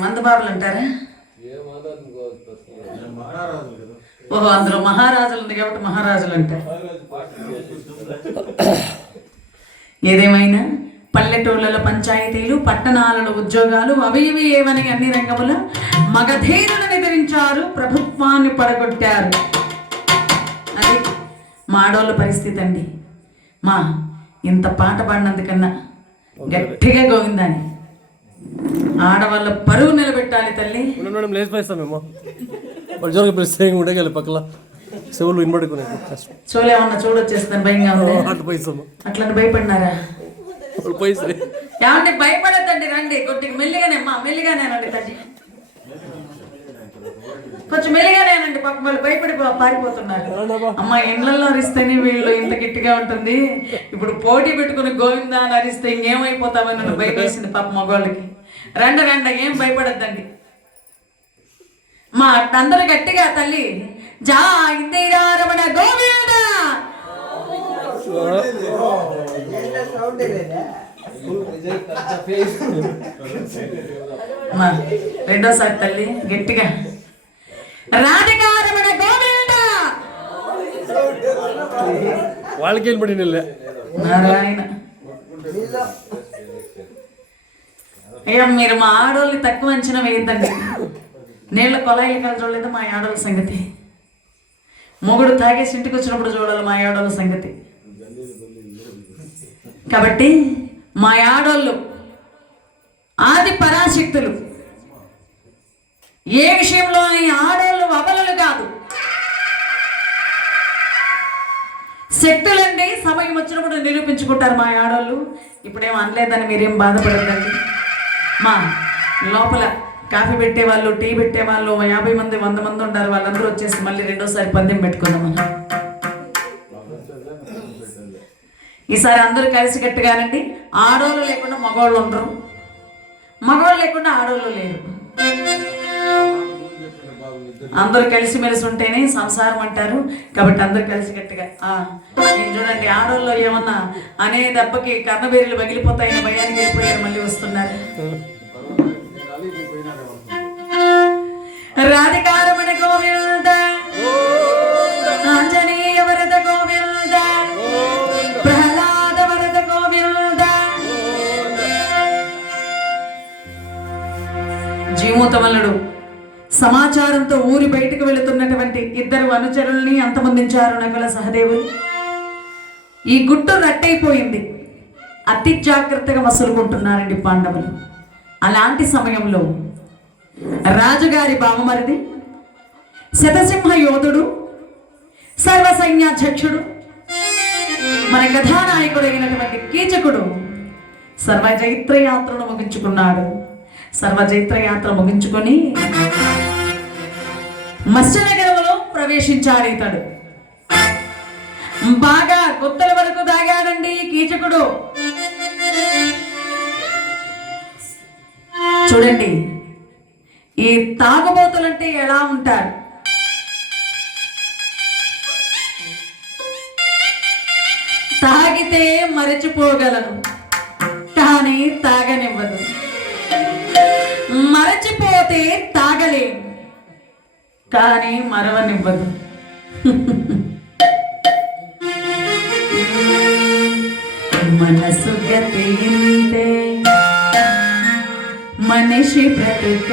మందుబాబులు అంటారా? ఓహో, అందులో మహారాజులు ఉంది కాబట్టి మహారాజులు అంటారు. ఏదేమైనా పల్లెటూళ్ళలో పంచాయతీలు, పట్టణాలలో ఉద్యోగాలు, అవి ఇవి ఏమని అన్ని రంగముల మగధీరులను ఎదిరించారు, ప్రభుత్వాన్ని పడగొట్టారు. అది మా ఆడోళ్ళ పరిస్థితి అండి. మా ఇంత పాట పాడినందుకన్నా గట్టిగా గోవిందాన్ని ఆడవాళ్ళ పరువు నిలబెట్టాలి తల్లి. పక్కల చెవులు వినబడుకున్నాయి. చూలేమన్నా చూడొచ్చేస్తాను, భయంగా ఉంది. అట్లా భయపడినారా? ఏమంటే భయపడద్దండి, రండి కొద్దిగా మెల్లిగానే మెల్లిగానేనండి తల్లి, కొంచెం మెల్లిగానేనండి. పాపం వాళ్ళు భయపడి పారిపోతున్నారు. అమ్మ ఇండ్లలో అరిస్తేనే వీళ్ళు ఇంత గట్టిగా ఉంటుంది. ఇప్పుడు పోటీ పెట్టుకుని గోవిందా అని అరిస్తే ఇంకేమైపోతామని నన్ను భయం వేసింది పాప మగవాళ్ళకి. రండి ఏం భయపడద్దండి. మా అందరూ గట్టిగా తల్లి జా ఇందిరా రమణ గోవింద. రెండోసారి తల్లి గట్టిగా రాధికా రమణ గోవింద. వాళ్ళకి నారాయణ. అయ్యా, మీరు మా ఆడోళ్ళని తక్కువ అంచనా వేయద్దండి. నీళ్ళ కొలాయిలు కల చూడలేదు మా ఆడోళ్ళ సంగతి. మొగుడు తాగేసి ఇంటికి వచ్చినప్పుడు చూడాలి మా ఆడోళ్ళ సంగతి. కాబట్టి మా ఆడోళ్ళు ఆది పరాశక్తులు. ఏ విషయంలో ఆడోళ్ళు అబలలు కాదు, శక్తులండి. సమయం వచ్చినప్పుడు నిరూపించుకుంటారు మా ఆడోళ్ళు. ఇప్పుడేం అనలేదని మీరేం బాధపడద్దండి. మా లోపల కాఫీ పెట్టేవాళ్ళు, టీ పెట్టేవాళ్ళు 50 మంది 100 మంది ఉంటారు. వాళ్ళందరూ వచ్చేసి మళ్ళీ రెండోసారి పందెం పెట్టుకుందాం. ఈసారి అందరూ కలిసి కట్టుగానండి. ఆడోళ్ళు లేకుండా మగవాళ్ళు ఉండరు, మగవాళ్ళు లేకుండా ఆడోళ్ళు లేరు. అందరూ కలిసిమెలిసి ఉంటేనే సంసారం అంటారు. కాబట్టి అందరూ కలిసి కట్టుగా నేను చూడండి, ఆడోళ్ళు ఏమన్నా అనే దెబ్బకి కర్ణబేరీలు పగిలిపోతాయని భయానికి వెళ్ళిపోయారు, మళ్ళీ వస్తున్నారు. రాధికారమణ గోవింద, ఆంజనేయ వరద గోవింద, ప్రహ్లాద వరద గోవింద. జీమూతమల్లుడు సమాచారంతో ఊరి బయటకు వెళుతున్నటువంటి 2 అనుచరుల్ని అంతమొందించారు నకుల సహదేవులు. ఈ గుట్టు రట్టయిపోయింది. అతి జాగ్రత్తగా మసులుకుంటున్నారండి పాండవులు. అలాంటి సమయంలో రాజుగారి బావమరిది, శతసింహ యోధుడు, సర్వసైన్యాధ్యక్షుడు, మన కథానాయకుడు అయినటువంటి కీచకుడు సర్వజైత్రయాత్రను ముగించుకున్నాడు. సర్వజైత్రయాత్ర ముగించుకొని మత్స్యనగరంలో ప్రవేశించాడు. ఇతడు బాగా గుత్తల వరకు దాగాడండి కీచకుడు. చూడండి, ఈ తాగుబోతులంటే ఎలా ఉంటారు? తాగితే మరచిపోగలను, కానీ తాగనివ్వదు. మరచిపోతే తాగలేం కానీ మరవనివ్వదు. మనసు గతి ఇంతే మనిషి బ్రతుక